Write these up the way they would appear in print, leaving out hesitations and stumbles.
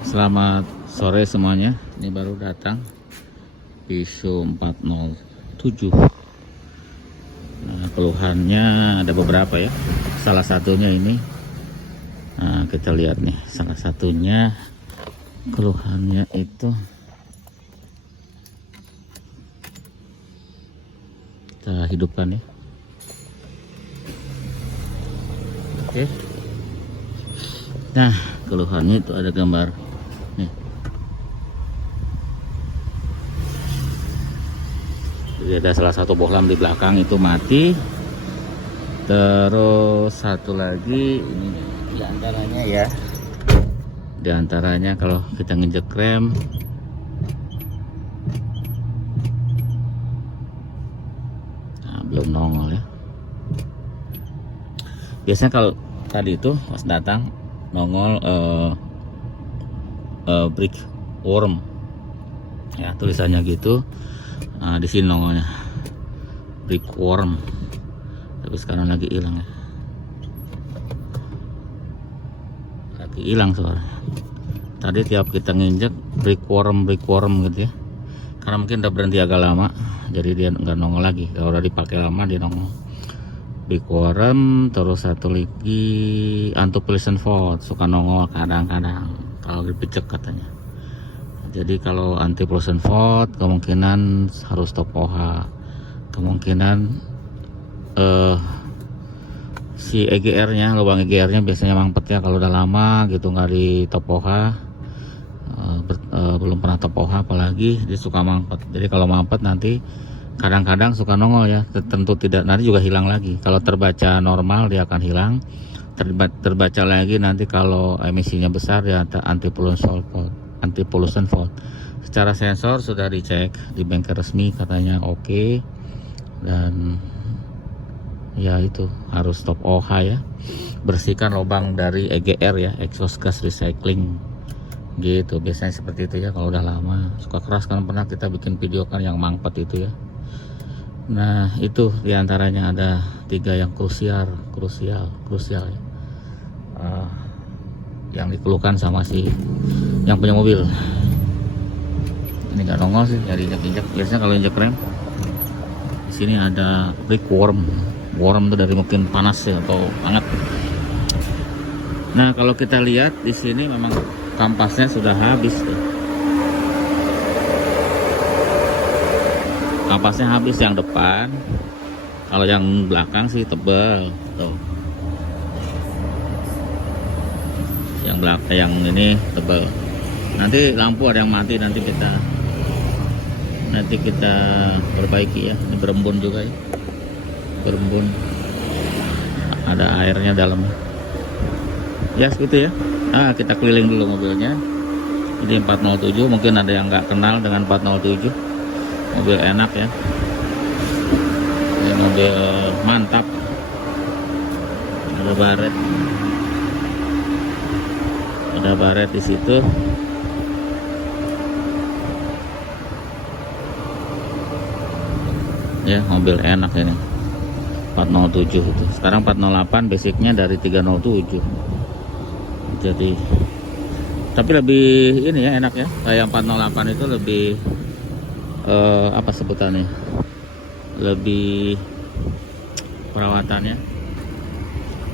Selamat sore semuanya. Ini baru datang Piso 407. Nah, keluhannya ada beberapa ya. Salah satunya ini. Nah, kita lihat nih. Salah satunya keluhannya itu. Kita hidupkan ya. Oke. Nah, keluhannya itu ada gambar nih. Jadi ada salah satu bohlam di belakang itu mati. Terus satu lagi ini diantaranya ya. Diantaranya kalau kita nginjek rem, nah, belum nongol ya. Biasanya kalau tadi itu pas datang nongol brick worm ya, tulisannya gitu. Nah, di sini nongolnya brick worm, tapi sekarang lagi hilang ya, lagi hilang soalnya. Tadi tiap kita nginjek brick worm gitu ya, karena mungkin udah berhenti agak lama, jadi dia nggak nongol lagi. Kalau udah dipakai lama dia nongol brick worm. Terus satu lagi anti-collision fault suka nongol kadang-kadang kalau dipicek katanya. Jadi kalau anti-collision fault kemungkinan harus top OH, kemungkinan si EGR nya, lubang EGR nya biasanya mampet ya kalau udah lama gitu nggak di top OH. Belum pernah top OH apalagi dia suka mampet. Jadi kalau mampet nanti kadang-kadang suka nongol ya, tentu tidak, nanti juga hilang lagi. Kalau terbaca normal dia akan hilang, terbaca lagi nanti kalau emisinya besar ya anti-pollution fault. Secara sensor sudah dicek di bengkel resmi katanya oke. Dan ya itu harus stop OH ya, bersihkan lubang dari EGR ya, exhaust gas recycling gitu. Biasanya seperti itu ya kalau udah lama. Suka keras kan, pernah kita bikin video kan yang mampet itu ya. Nah itu diantaranya ada 3 yang krusial ya. Yang dikeluhkan sama si yang punya mobil. Ini nggak nongol sih, dari injek. Biasanya kalau injek rem di sini ada brick worm itu dari mungkin panas ya atau hangat. Nah kalau kita lihat di sini memang kampasnya sudah habis tuh. Kampasnya habis yang depan, kalau yang belakang sih tebal tuh. Yang belakang, yang ini tebal. Nanti lampu ada yang mati, nanti kita perbaiki ya. Ini berembun juga ya, berembun, ada airnya dalamnya ya segitu ya. Kita keliling dulu mobilnya. Ini 407, mungkin ada yang nggak kenal dengan 407. Mobil enak ya, ini mobil mantap. Ada baret di situ. Ya mobil enak ini 407 itu. Sekarang 408, basicnya dari 307. Jadi tapi lebih ini ya, enak ya. Kayak 408 itu lebih apa sebutannya, lebih perawatannya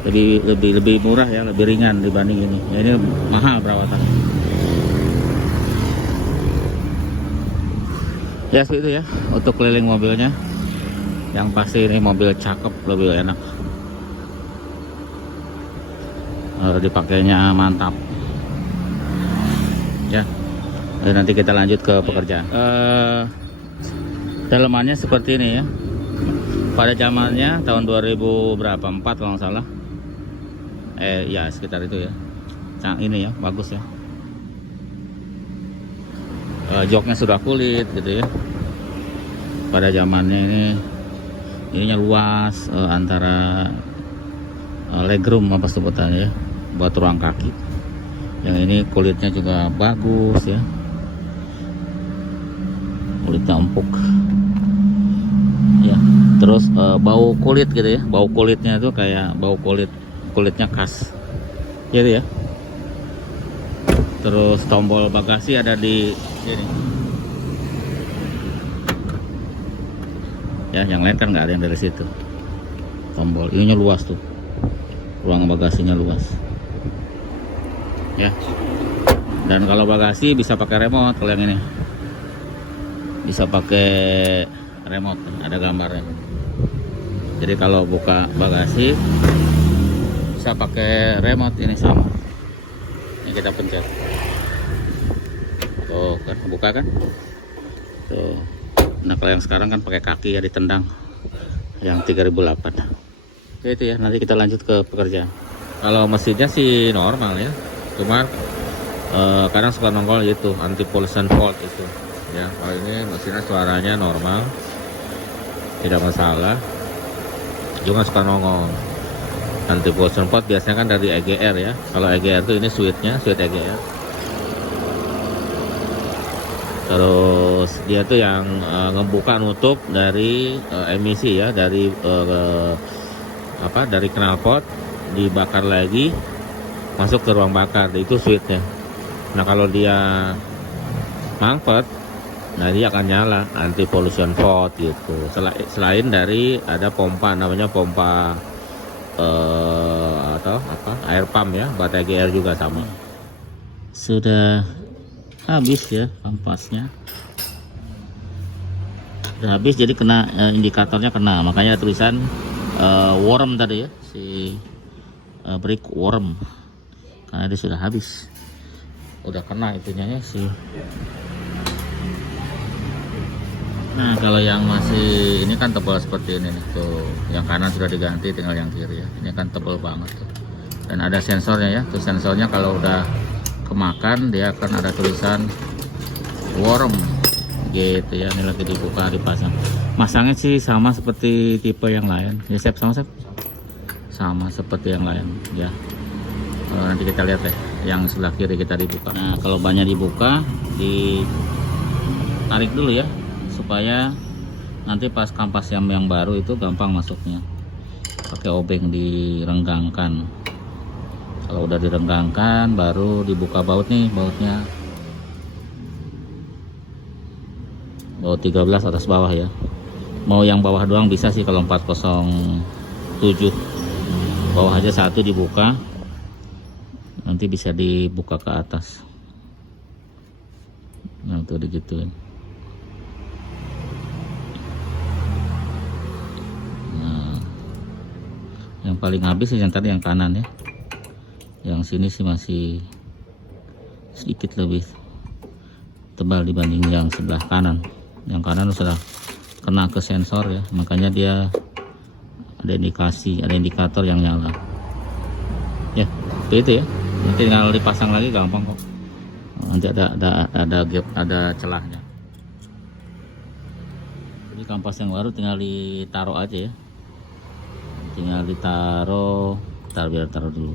lebih murah ya, lebih ringan dibanding ini ya. Ini mahal perawatannya ya. Segitu ya untuk keliling mobilnya. Yang pasti ini mobil cakep, lebih enak, dipakainya mantap ya. Nanti kita lanjut ke pekerjaan. Dalemannya seperti ini ya. Pada zamannya tahun 2000 berapa, 4 kalau nggak salah. Ya sekitar itu ya. Ini ya bagus ya. Joknya sudah kulit gitu ya. Pada zamannya ininya luas, antara legroom apa sebutannya ya, buat ruang kaki. Yang ini kulitnya juga bagus ya. Kulitnya empuk ya. Terus bau kulit gitu ya, bau kulitnya itu kayak bau kulitnya khas gitu ya. Terus tombol bagasi ada di sini. Ya, yang lain kan nggak ada yang dari situ. Tombol ininya luas tuh, ruang bagasinya luas. Ya. Dan kalau bagasi bisa pakai remote, kalau yang ini bisa pakai remote, ada gambarnya. Jadi kalau buka bagasi bisa pakai remote, ini sama. Ini kita pencet. Tuh kan buka kan? Tuh. Nah kalau yang sekarang kan pakai kaki ya, ditendang. Yang 3008. Oke itu ya, nanti kita lanjut ke pekerjaan. Kalau mesinnya sih normal ya, cuma kadang suka nongol gitu, anti pollution fault itu. Ya kalau ini mesinnya suaranya normal, tidak masalah. Cuma suka nongol. Anti pollution fault biasanya kan dari EGR ya. Kalau EGR itu ini switchnya, switch EGR. Terus dia tuh yang ngebuka nutup dari emisi ya, dari dari knalpot, dibakar lagi masuk ke ruang bakar, itu switchnya. Nah kalau dia mampet, nah dia akan nyala, anti pollution fault gitu. Selain dari ada pompa, namanya pompa atau air pump ya, buat EGR juga sama. Sudah habis ya kampasnya, udah habis, jadi kena indikatornya kena, makanya tulisan worm tadi ya, si brake worm, karena dia sudah habis, udah kena itunya ya sih. Nah kalau yang masih ini kan tebal seperti ini nih, tuh yang kanan sudah diganti, tinggal yang kiri ya, ini kan tebal banget tuh. Dan ada sensornya ya, tuh sensornya kalau udah kemakan dia akan ada tulisan worm gitu ya. Ini lagi dibuka, dipasang. Masangnya sih sama seperti tipe yang lain ya, Sep, sama seperti yang lain ya. Nanti kita lihat deh yang sebelah kiri kita dibuka. Nah kalau bannya dibuka, ditarik dulu ya, supaya nanti pas kampas yang baru itu gampang masuknya. Pakai obeng direnggangkan. Kalau udah direnggangkan baru dibuka baut nih, bautnya baut 13 atas bawah ya. Mau yang bawah doang bisa sih, kalau 407 bawah aja satu dibuka, nanti bisa dibuka ke atas. Nah tuh digituin. Nah yang paling habis yang tadi yang kanan ya, yang sini sih masih sedikit lebih tebal dibanding yang sebelah kanan. Yang kanan sudah kena ke sensor ya, makanya dia ada indikator yang nyala ya. Itu ya, nanti tinggal dipasang lagi gampang kok, nanti ada gap, ada celahnya. Jadi kampas yang baru tinggal ditaruh aja ya, tinggal ditaruh, biar taruh dulu.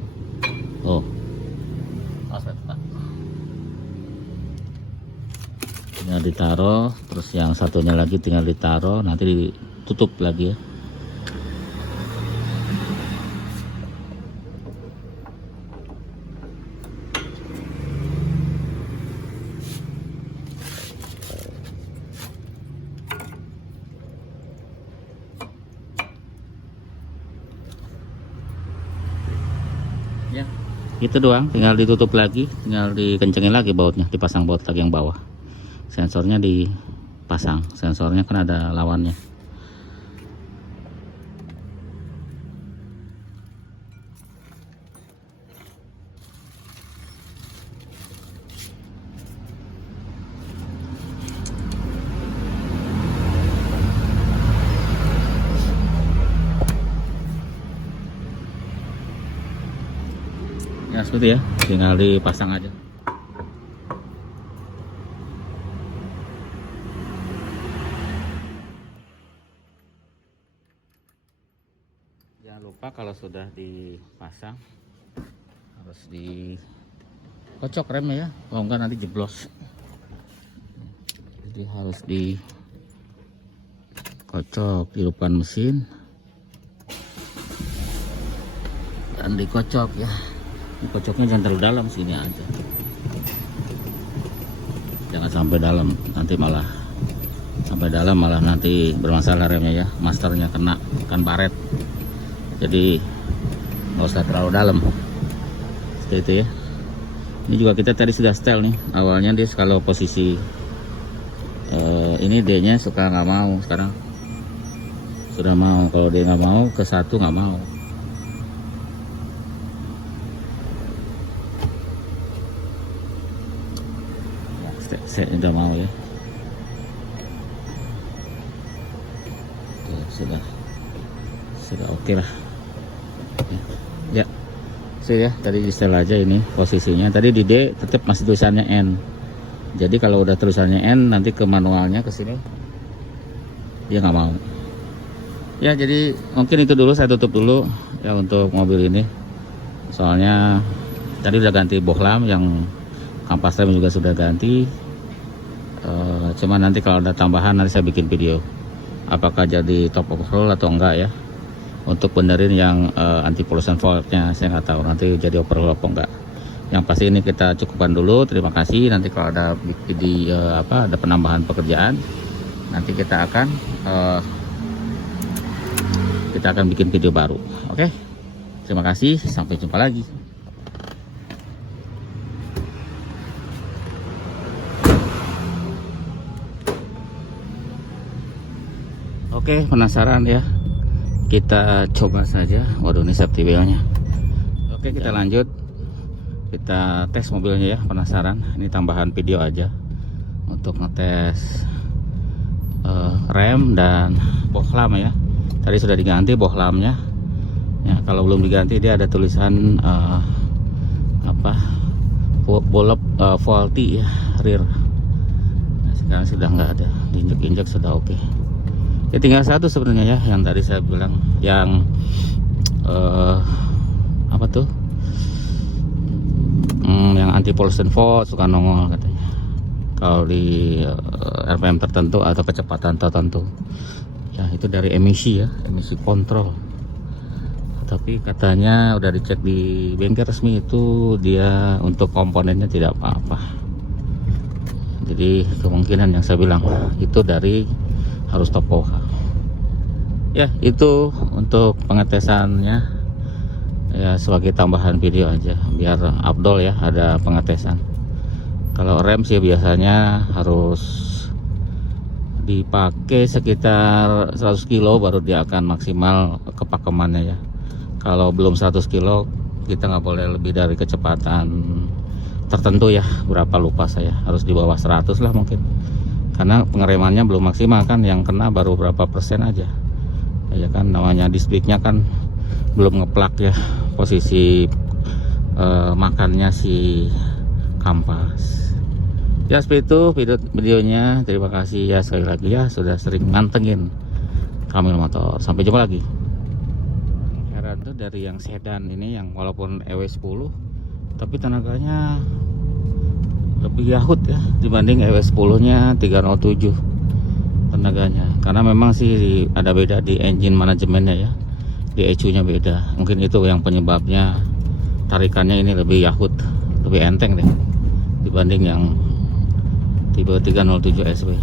Oh, tinggal ditaruh, terus yang satunya lagi tinggal ditaruh, nanti ditutup lagi ya. Ya, itu doang, tinggal ditutup lagi, tinggal dikencengin lagi bautnya, dipasang baut lagi yang bawah. Sensornya dipasang, sensornya kan ada lawannya. Ya seperti ya, tinggal dipasang aja. Jangan lupa kalau sudah dipasang harus dikocok remnya ya, kalau enggak nanti jeblos. Jadi harus dikocok, hidupkan mesin dan dikocok ya. Kocoknya jangan terlalu dalam, sini aja. jangan sampai dalam, nanti malah sampai dalam malah nanti bermasalah remnya ya, masternya kena kan baret. Jadi nggak usah terlalu dalam seperti itu ya. Ini juga kita tadi sudah setel nih, awalnya dia kalau posisi ini D nya suka nggak mau, sekarang sudah mau. Kalau dia nggak mau ke 1 nggak mau. Saya udah mau ya. Oke, sudah oke lah ya. Ya tadi di setel aja ini posisinya. Tadi di D tetap masih tulisannya N. Jadi kalau udah tulisannya N, nanti ke manualnya ke sini dia nggak mau ya. Jadi mungkin itu dulu, saya tutup dulu ya untuk mobil ini. Soalnya tadi udah ganti bohlam, yang kampas rem juga sudah ganti. Cuma nanti kalau ada tambahan nanti saya bikin video apakah jadi top overhaul atau enggak ya, untuk benerin yang anti pollution valve-nya. Saya nggak tahu nanti jadi overhaul apa enggak. Yang pasti ini kita cukupkan dulu. Terima kasih. Nanti kalau ada video ada penambahan pekerjaan, nanti kita akan bikin video baru. Oke, terima kasih, sampai jumpa lagi. Oke, penasaran ya, kita coba saja. Waduh, ini safety belt-nya. Oke, kita lanjut, kita tes mobilnya ya. Penasaran, ini tambahan video aja untuk ngetes rem dan bohlam ya. Tadi sudah diganti bohlamnya ya. Kalau belum diganti dia ada tulisan bolop faulty ya, rear. Nah, sekarang sudah nggak ada, diinjek-injek sudah oke. Ya tinggal satu sebenarnya ya, yang tadi saya bilang yang yang anti pollution valve suka nongol katanya kalau di RPM tertentu atau kecepatan tertentu ya. Itu dari emisi ya, emisi kontrol. Tapi katanya udah dicek di bengkel resmi, itu dia untuk komponennya tidak apa-apa. Jadi kemungkinan yang saya bilang itu dari harus topo ya. Itu untuk pengetesannya ya, sebagai tambahan video aja biar abdol ya, ada pengetesan. Kalau rem sih biasanya harus dipakai sekitar 100 kilo baru dia akan maksimal kepakemannya ya. Kalau belum 100 kilo kita nggak boleh lebih dari kecepatan tertentu ya, berapa lupa saya, harus di bawah 100 lah mungkin, karena pengeremannya belum maksimal kan, yang kena baru berapa persen aja ya kan. Namanya displiknya kan belum ngeplak ya, posisi makannya si kampas ya. Seperti itu videonya. Terima kasih ya sekali lagi ya, sudah sering mantengin Kamil Motor. Sampai jumpa lagi. Heran tuh dari yang sedan ini, yang walaupun EW10 tapi tenaganya lebih yahut ya dibanding EW10 nya 307 tenaganya, karena memang sih ada beda di engine manajemennya ya, di ECU nya beda. Mungkin itu yang penyebabnya tarikannya ini lebih yahut, lebih enteng deh dibanding yang tipe 307 SW.